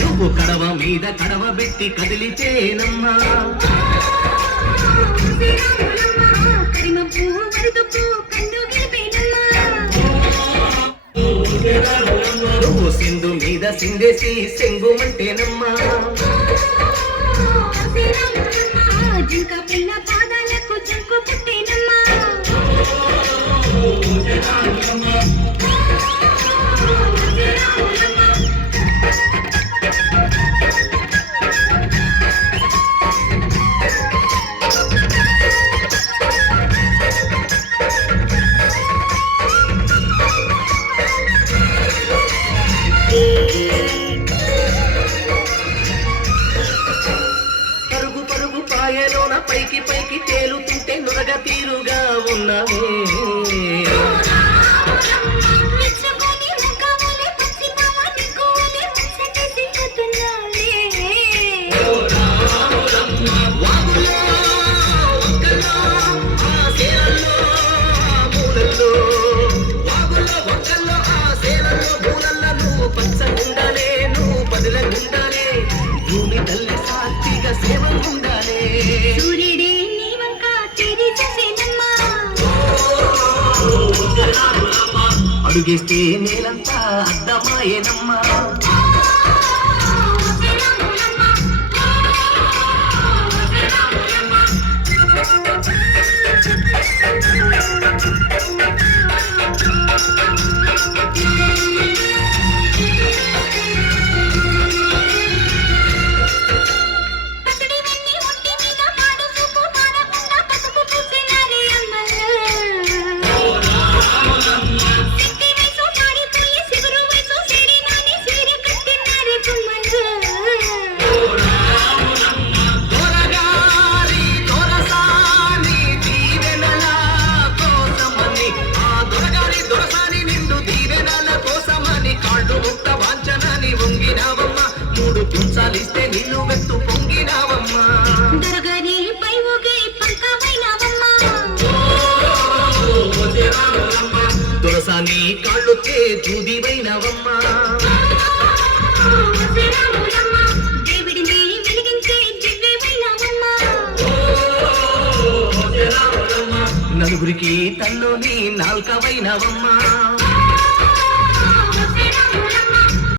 నువ్వు కడవ మీద కడవ పెట్టి కదిలితేనమ్మా నువ్వు సింధు మీద సింధేసి సెంగుమంటేనమ్మా. ఇంకా పిల్ల పాదాలకు జంకు పుట్టినమ్మా. పాయలోన పైకి పైకి తేలుతుంటే నురగ తీరుగా ఉన్నవే పచ్చి మూలల్లో నువ్వు నువ్వు పదిలంగుండాలే. భూమి తల్లి సాక్షిగా సేవకుండాలే. సూర్యుడే నీ వంక తిరిగి చూసేనమ్మా అడుగేస్తే నేలంతా అద్దమాయేనమ్మా పసిడి మూడు కుంచాలిస్తే నిన్ను వెత్తు పొంగినావమ్మా. దొరగారి పై ఊగే పంకమైనవమ్మా. దొరసాని కాళ్ళొచ్చే దూదివైనవమ్మా. దేవుడిని వెలిగించే దివ్యమైనవమ్మా. నలుగురికి తల్లోని నాల్కవైనవమ్మా.